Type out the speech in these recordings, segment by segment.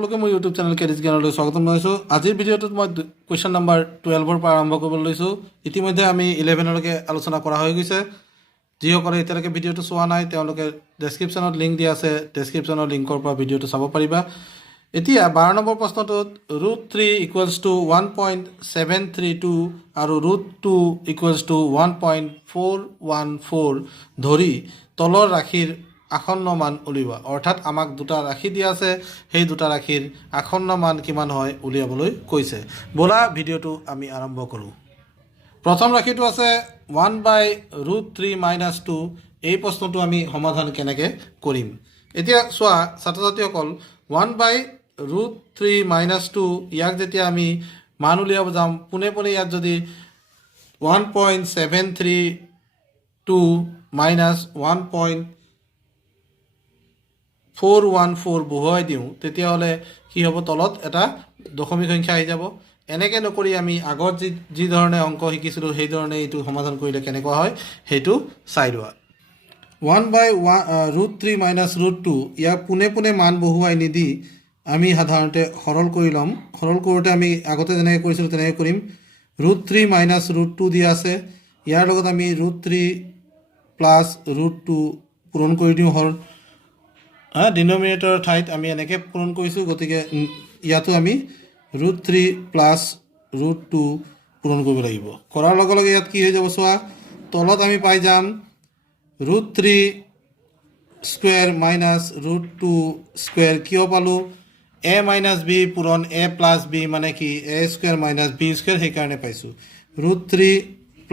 সকলোকে মোৰ YouTube channel carries জ্ঞানলৈ স্বাগতম জনাইছোঁ। আজিৰ ভিডিঅ'টোত মই কুৱেশ্যন নম্বৰ 12ৰ পৰা আৰম্ভ কৰিবলৈ লৈছোঁ। ইতিমধ্যে আমি 11লৈকে আলোচনা কৰা হৈ গৈছে। যিসকলে এতিয়ালৈকে ভিডিঅ'টো চোৱা নাই তেওঁলোকে ডেছক্ৰিপশ্যনত লিংক দিয়া আছে, ডেছক্ৰিপশ্যনৰ লিংকৰ পৰা ভিডিঅ'টো চাব পাৰিবা। এতিয়া 12 নম্বৰ প্ৰশ্নটোত √3 = 1.732 আৰু √2 = 1.414 ধৰি তলৰ ৰাশিৰ আসন্ন মান উলিওৱা। অৰ্থাৎ আমাক দুটা ৰাশি দিয়া আছে, সেই দুটা ৰাশিৰ আসন্ন মান কিমান হয় উলিয়াবলৈ কৈছে। ব'লা ভিডিঅ'টো আমি আৰম্ভ কৰোঁ। প্ৰথম ৰাশিটো আছে 1/√3 - 2। এই প্ৰশ্নটো আমি সমাধান কেনেকৈ কৰিম? এতিয়া চোৱা ছাত্ৰ-ছাত্ৰীসকল, 1/√3 - 2 ইয়াক যেতিয়া আমি মান উলিয়াব যাম, পোনে পোনে ইয়াত যদি 1.732 - 1.414 বহুৱাই দিওঁ, তেতিয়াহ'লে কি হ'ব? তলত এটা দশমিক সংখ্যা আহি যাব। এনেকৈ নকৰি আমি আগত যি ধৰণে অংক শিকিছিলোঁ সেই ধৰণে এইটো সমাধান কৰিলে কেনেকুৱা হয় সেইটো চাই লোৱা। 1/√3 - √2 ইয়াক পোনে পোনে মান বহুৱাই নিদি আমি সাধাৰণতে সৰল কৰি ল'ম। সৰল কৰোঁতে আমি আগতে যেনেকৈ কৰিছিলোঁ তেনেকৈ কৰিম। √3 - √2 দিয়া আছে, ইয়াৰ লগত আমি √3 + √2 পূৰণ কৰি দিওঁ হৰ। ডিনমিনেটৰৰ ঠাইত আমি এনেকৈ পূৰণ কৰিছোঁ, গতিকে ইয়াতো আমি √3 + √2 পূৰণ কৰিব লাগিব। কৰাৰ লগে লগে ইয়াত কি হৈ যাব চোৱা, তলত আমি পাই যাম √3² - √2²। কিয় পালোঁ? a - b পূৰণ a + b মানে কি? a² - b², সেইকাৰণে পাইছোঁ। √3 +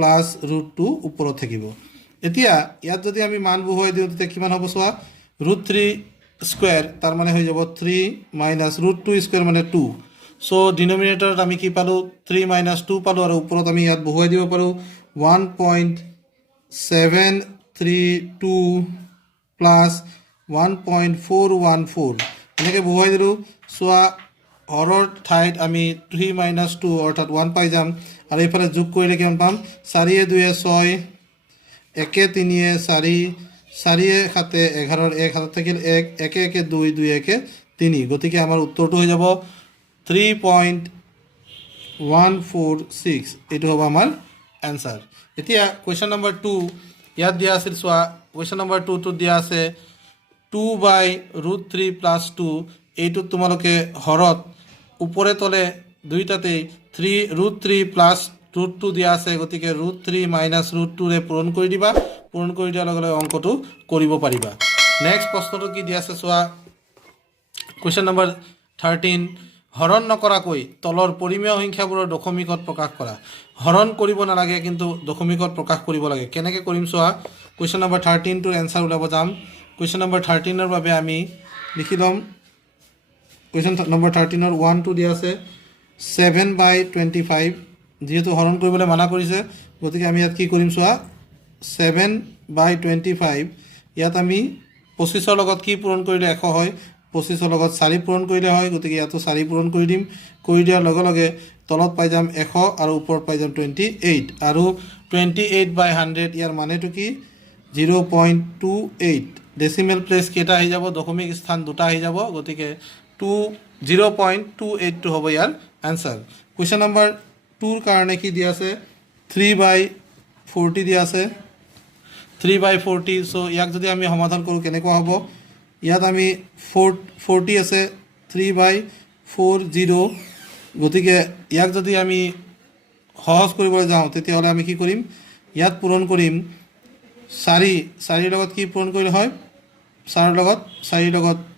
√2 ওপৰত থাকিব। এতিয়া ইয়াত যদি আমি মান বহুৱাই দিওঁ তেতিয়া কিমান হ'ব চোৱা, √3² তাৰ মানে হৈ যাব 3 - √2² মানে 2। চ' ডিনমিনেটৰত আমি কি পালোঁ? 3 - 2 পালোঁ, আৰু ওপৰত আমি ইয়াত বহুৱাই দিব পাৰোঁ 1.732 + 1.414 এনেকৈ বহুৱাই দিলোঁ। চোৱা হৰৰ ঠাইত আমি 3 - 2 অৰ্থাৎ 1 পাই যাম, আৰু এইফালে যোগ কৰিলে কিমান পাম? 4 × 2 = 6, 1 × 3 = 4, 4 × 7 = 11, 1 হাতত থাকিল 1, 1 × 1 = 2, 2 × 1 = 3। গতিকে আমাৰ উত্তৰটো হৈ যাব 3.146। এইটো হ'ব আমাৰ এনচাৰ। এতিয়া কুৱেশ্যন নম্বৰ 2 ইয়াত দিয়া আছিল। চোৱা কুৱেশ্যন নম্বৰ 2টোত দিয়া আছে 2/√3 + 2। এইটোত তোমালোকে হৰত ওপৰে তলে দুইটাতেই √3 + √2 দিয়া আছে, গতিকে √3 - √2ৰে পূৰণ কৰি দিবা। পূৰণ কৰি দিয়াৰ লগে লগে অংকটো কৰিব পাৰিবা। নেক্সট প্ৰশ্নটো কি দিয়া আছে চোৱা, কুৱেশ্যন নম্বৰ 13, হৰণ নকৰাকৈ তলৰ পৰিমেয় সংখ্যাবোৰৰ দশমিকত প্ৰকাশ কৰা। হৰণ কৰিব নালাগে, কিন্তু দশমিকত প্ৰকাশ কৰিব লাগে। কেনেকৈ কৰিম চোৱা, কুৱেশ্যন নম্বৰ 13টোৰ এনচাৰ ওলাব যাম। কুৱেশ্যন নম্বৰ 13ৰ বাবে আমি লিখি ল'ম। কুৱেশ্যন নম্বৰ 13ৰ 1টো দিয়া আছে 7/25। যিহেতু হৰণ কৰিবলৈ মানা কৰিছে, গতিকে আমি ইয়াত কি কৰিম চোৱা, 7/25 ইয়াত আমি 25ৰ লগত কি পূৰণ কৰিলে 100 হয়? 25ৰ লগত 4 পূৰণ কৰিলে হয়, গতিকে ইয়াতো 4 পূৰণ কৰি দিম। কৰি দিয়াৰ লগে লগে তলত পাই যাম 100 আৰু ওপৰত পাই যাম 28। আৰু 28/100 ইয়াৰ মানেটো কি? 0.28। ডেচিমেল প্লেচ কেইটা আহি যাব? দশমিক স্থান দুটা আহি যাব, গতিকে 0.28টো হ'ব ইয়াৰ এনচাৰ। কুৱেশ্যন নম্বৰ 2ৰ কাৰণে কি দিয়া আছে? 3/40 দিয়া আছে, 3/40। চ' ইয়াক যদি আমি সমাধান কৰোঁ কেনেকুৱা হ'ব? ইয়াত আমি 40 আছে, 3/40, গতিকে ইয়াক যদি আমি সহজ কৰিবলৈ যাওঁ তেতিয়াহ'লে আমি কি কৰিম? ইয়াত পূৰণ কৰিম 4ৰ লগত কি পূৰণ কৰিলে হয়? 4ৰ লগত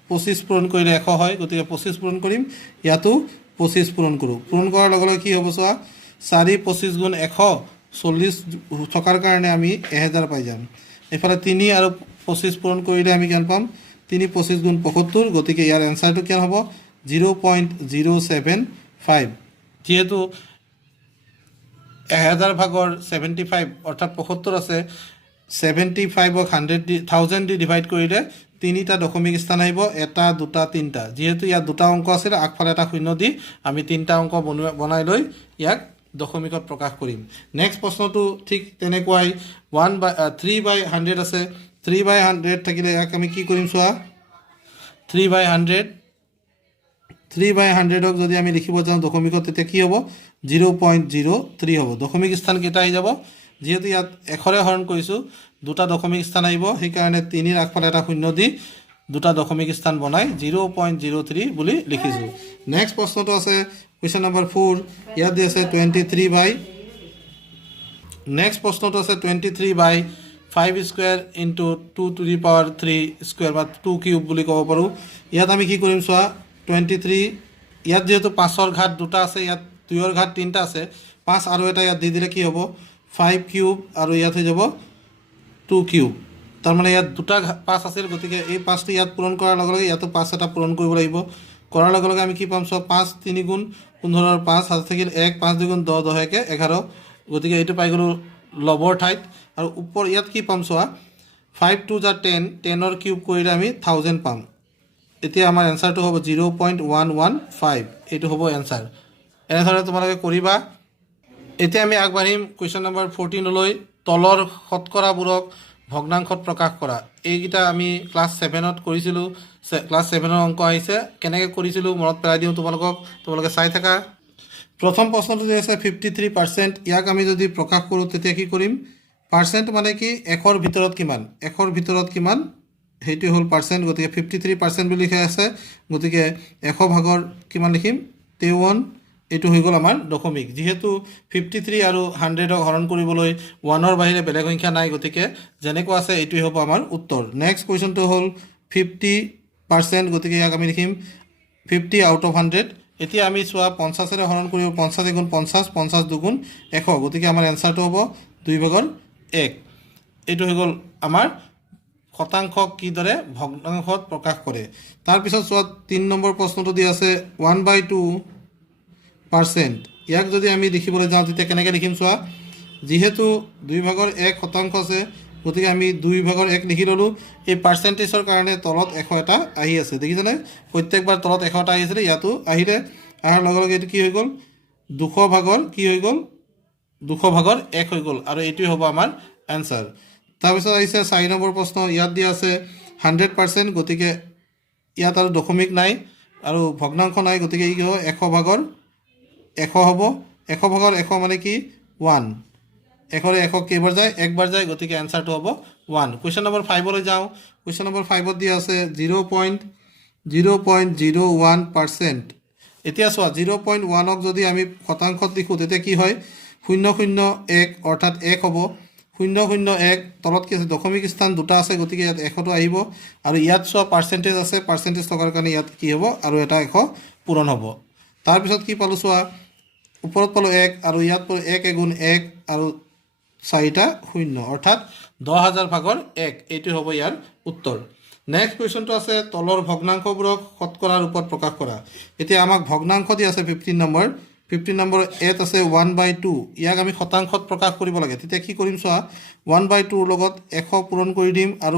25 পূৰণ কৰিলে 100 হয়, গতিকে 25 পূৰণ কৰিম। ইয়াতো 25 পূৰণ কৰোঁ। পূৰণ কৰাৰ লগে লগে কি হ'ব চোৱা, 4 × 25 × 100 40 থকাৰ কাৰণে আমি 1000 পাই যাম। এইফালে 3 আৰু 25 পূৰণ কৰিলে আমি কিমান পাম? 3 × 25 × 75, গতিকে ইয়াৰ এনচাৰটো কিমান হ'ব? 0.075। যিহেতু 1000/75 অৰ্থাৎ 75 আছে, 75ক 1000 দি ডিভাইড কৰিলে 3টা দশমিক স্থান আহিব, 1, 2, 3টা। যিহেতু ইয়াত দুটা অংক আছিলে, আগফালে এটা শূন্য দি আমি 3টা অংক বনাই লৈ ইয়াক দশমিকত প্ৰকাশ কৰিম। নেক্সট প্ৰশ্নটো ঠিক তেনেকুৱাই 3/100 আছে। 3/100 থাকিলে ইয়াক আমি কি কৰিম চোৱা, 3/100 3/100ক যদি আমি লিখিব যাওঁ দশমিকত তেতিয়া কি হ'ব 0.03 হ'ব দশমিক স্থান কেইটা আহি যাব যেহেতু ইয়াত 100ৰে হৰণ কৰিছোঁ দুটা দশমিক স্থান আহিব সেইকাৰণে 3ৰ আগফালে এটা শূন্য দি দুটা দশমিক স্থান বনাই 0.03 বুলি লিখিছোঁ নেক্সট প্ৰশ্নটো আছে কুৱেশ্যন নম্বৰ 4 ইয়াত দি আছে 23/, নেক্সট প্ৰশ্নটো আছে 23/5 square into 2 to the power 3 square বা 2 কিউব বুলি ক'ব পাৰোঁ ইয়াত আমি কি কৰিম চোৱা 23 ইয়াত যেহেতু 5ৰ ঘাত দুটা আছে ইয়াত 2ৰ ঘাত তিনিটা আছে 5 আৰু এটা ইয়াত দি দিলে কি হ'ব 5 কিউব আৰু ইয়াত হৈ যাব 2 কিউব তাৰমানে ইয়াত দুটা 5 আছিল গতিকে এই 5টি ইয়াত পূৰণ কৰাৰ লগে লগে ইয়াতো 5 এটা পূৰণ কৰিব লাগিব কৰাৰ লগে লগে আমি কি পাম চোৱা 5 3 গুণ 15ৰ 5 হাত থাকিল 1 5 2 গুণ 10 10 একে 11 গতিকে এইটো পাই গ'লোঁ লবৰ ঠাইত আৰু ওপৰ ইয়াত কি পাম চোৱা 5 2 যা 10 10ৰ কিউব কৰিলে আমি 1000 পাম এতিয়া আমাৰ এনসাৰটো হ'ব 0.115 এইটো হ'ব এনসাৰ এনেধৰণে তোমালোকে কৰিবা এতিয়া আমি আগবাঢ়িম কুৱেশ্যন নম্বৰ 14 লৈ তলৰ শতকৰাবোৰক ভগ্নাংশত প্ৰকাশ কৰা এইকেইটা আমি ক্লাছ 7ত কৰিছিলোঁ ক্লাছ 7ৰ অংক আহিছে কেনেকৈ কৰিছিলোঁ মনত পেলাই দিওঁ তোমালোকে চাই থাকা প্ৰথম প্ৰশ্নটো যে আছে 53% ইয়াক আমি যদি প্ৰকাশ কৰোঁ তেতিয়া কি কৰিম পাৰ্চেণ্ট মানে কি 1ৰ ভিতৰত কিমান 1ৰ ভিতৰত কিমান সেইটো হ'ল পাৰ্চেণ্ট গতিকে 53% বুলি লিখা আছে গতিকে 100 ভাগৰ কিমান লিখিম 53 এইটো হৈ গ'ল আমাৰ দশমিক যেহেতু 53 আৰু 100ক হৰণ কৰিবলৈ 1ৰ বাহিৰে বেলেগ সংখ্যা নাই গতিকে যেনেকুৱা আছে এইটোই হ'ব আমাৰ উত্তৰ নেক্সট কুৱেশ্যনটো হ'ল 50% গতিকে ইয়াক আমি লিখিম 50 আউট অফ 100 এতিয়া আমি চোৱা 50ৰে হৰণ কৰিব 50 গুণ 50 50 দুগুণ 100 গতিকে আমাৰ এনসাৰটো হ'ব 2/1 এইটো হৈ গ'ল আমাৰ শতাংশক কিদৰে ভগ্নাংশত প্ৰকাশ কৰে তাৰপিছত চোৱা 3 নম্বৰ প্ৰশ্নটো দি আছে 1/2% ইয়াক যদি আমি লিখিবলৈ যাওঁ তেতিয়া কেনেকৈ লিখিম চোৱা যেহেতু 2/1 শতাংশ আছে গতিকে আমি 2/1 লিখি ল'লোঁ এই পাৰ্চেণ্টেজৰ কাৰণে তলত 100 এটা আহি আছে দেখিছেনে প্ৰত্যেকবাৰ তলত 100 এটা আহিছিলে ইয়াতো আহিলে অহাৰ লগে লগে এইটো কি হৈ গ'ল 200 ভাগৰ কি হৈ গ'ল 200 ভাগৰ 1 হৈ গ'ল আৰু এইটোৱে হ'ব আমাৰ এনসাৰ তাৰপিছত আহিছে 4 নম্বৰ প্ৰশ্ন ইয়াত দিয়া আছে 100% গতিকে ইয়াত আৰু দশমিক নাই আৰু ভগ্নাংশ নাই গতিকে ই হ'ব 100 ভাগৰ 100 হ'ব 100 ভাগৰ 100 মানে কি 1 100ৰে 100 কেইবাৰ যায় একবাৰ যায় গতিকে এনসাৰটো হ'ব 1 কুৱেশ্যন নম্বৰ 5 লৈ যাওঁ কুৱেশ্যন নম্বৰ 5ত দিয়া আছে 0.01% এতিয়া চোৱা 0.1ক যদি আমি শতাংশত লিখোঁ তেতিয়া কি হয় 001 অৰ্থাৎ 1 হ'ব 001 তলত কি আছে দশমিক স্থান দুটা আছে গতিকে ইয়াত 100টো আহিব আৰু ইয়াত চোৱা পাৰ্চেণ্টেজ আছে পাৰ্চেণ্টেজ থকাৰ কাৰণে ইয়াত কি হ'ব আৰু এটা 100 পূৰণ হ'ব তাৰপিছত কি পালোঁ চোৱা ওপৰত পালোঁ 1 আৰু ইয়াত পালোঁ 1 গুণ 1 আৰু 4টা 0 অৰ্থাৎ 10,000 ভাগৰ 1 এইটো হ'ব ইয়াৰ উত্তৰ নেক্সট কুৱেশ্যনটো আছে তলৰ ভগ্নাংশবোৰক শতকৰা ৰূপত প্ৰকাশ কৰা এতিয়া আমাক ভগ্নাংশ দি আছে 15 নম্বৰ এত আছে 1/2 ইয়াক আমি শতাংশত প্ৰকাশ কৰিব লাগে তেতিয়া কি কৰিম চোৱা 1/2ৰ লগত 100 পূৰণ কৰি দিম আৰু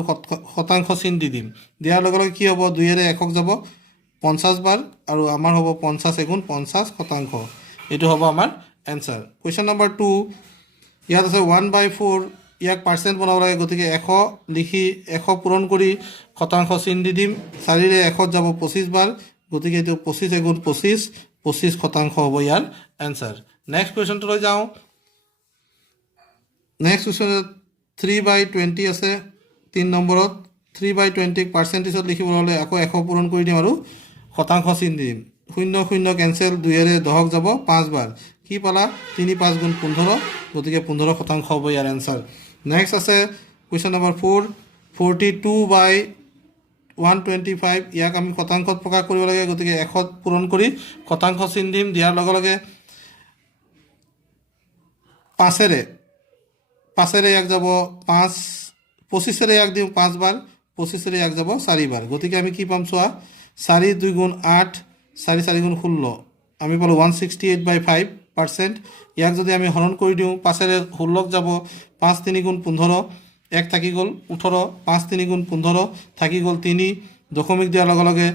শতাংশ চিন দি দিম দিয়াৰ লগে লগে কি হ'ব 2ৰে 1ক যাব 50 বাৰ আৰু আমাৰ হ'ব 50 গুণ 50 শতাংশ এইটো হ'ব আমাৰ এনসাৰ কুৱেশ্যন নম্বৰ 2 ইয়াত আছে 1/4 ইয়াক পাৰ্চেণ্ট বনাব লাগে গতিকে 100 লিখি 100 পূৰণ কৰি শতাংশ চিন দি দিম 4ৰে 100 যাব 25 বাৰ গতিকে এইটো 25 গুণ 25 শতাংশ হ'ব ইয়াৰ এনসাৰ নেক্সট কুৱেশ্যনটো লৈ যাওঁ নেক্সট কুৱেশ্যন 3/20 আছে 3 নম্বৰত 3/20 পাৰ্চেণ্টেজত লিখিবলৈ হ'লে আকৌ 100 পূৰণ কৰি দিম আৰু শতাংশ চিন দিম 0 কেঞ্চেল 2ৰে 10ক যাব 5 বাৰ কি পালা 3 5 গুণ 15 গতিকে 15 শতাংশ হ'ব ইয়াৰ এনসাৰ নেক্সট আছে কুৱেশ্যন নম্বৰ 4 42/125 ইয়াক আমি শতাংশত প্ৰকাশ কৰিব লাগে গতিকে 100 পূৰণ কৰি শতাংশ চিন দিম দিয়াৰ লগে লগে 5ৰে ইয়াক যাব 5 25ৰে ইয়াক দিওঁ 5 বাৰ 25ৰে ইয়াক যাব 4 বাৰ গতিকে আমি কি পাম চোৱা 4 2 গুণ 8 4 4 গুণ 16 আমি পালোঁ 168/5% ইয়াক যদি আমি হৰণ কৰি দিওঁ 5ৰে 16ক যাব 5 3 গুণ 15 1 থাকি গ'ল 18 5 3 গুণ 15 থাকি গ'ল 3 দশমিক দিয়াৰ লগে লগে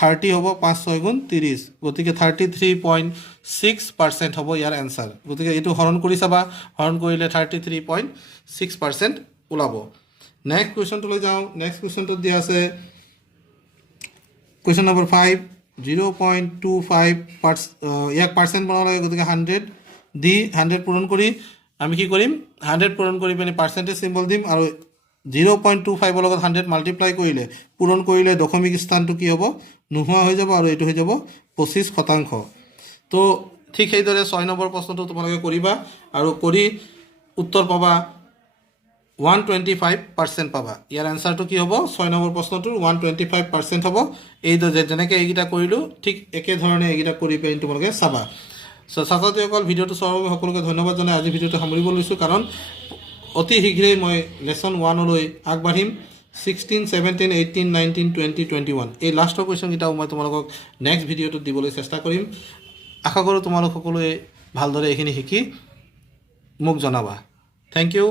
30 হ'ব 5 6 গুণ 30 গতিকে 33.6% হ'ব ইয়াৰ এনসাৰ গতিকে এইটো হৰণ কৰি চাবা হৰণ কৰিলে 33.6% ওলাব নেক্সট কুৱেশ্যনটো লৈ যাওঁ নেক্সট কুৱেশ্যনটোত দিয়া আছে কুৱেশ্যন নম্বৰ 5 0.25 ইয়াক পাৰ্চেণ্ট বনাব লাগে, গতিকে 100 দি 100 পূৰণ কৰি আমি কি কৰিম 100 পূৰণ কৰি পিনে পাৰ্চেণ্টেজ চিম্বল দিম আৰু 0.25 লগত 100 মাল্টিপ্লাই কৰিলে পূৰণ কৰিলে দশমিক স্থানটো কি হ'ব নোহোৱা হৈ যাব আৰু এইটো হৈ যাব 25%। তো ঠিক সেইদৰে 6 নম্বৰ প্ৰশ্নটো তোমালোকে কৰিবা আৰু কৰি উত্তৰ পাবা 125% পাবা। ইয়াৰ এনচাৰটো কি হ'ব 6 নম্বৰ প্ৰশ্নটোৰ 125% হ'ব। এইদৰে যেনেকৈ এইকেইটা কৰিলোঁ ঠিক একেধৰণে এইকেইটা কৰি পিনে তোমালোকে চাবা। ছাত্ৰ ছাত্ৰীসকল ভিডিঅ'টো চোৱাৰ বাবে সকলোকে ধন্যবাদ জনাই আজি ভিডিঅ'টো সামৰিব লৈছোঁ, কাৰণ অতি শীঘ্ৰেই মই লেচন 1লৈ আগবাঢ়িম। 16, 17, 18, 19, 20, 21 এই লাষ্টৰ কুৱেশ্যনকেইটাও মই তোমালোকক নেক্সট ভিডিঅ'টোত দিবলৈ চেষ্টা কৰিম। আশা কৰোঁ তোমালোক সকলোৱে ভালদৰে এইখিনি শিকি মোক জনাবা। Thank U.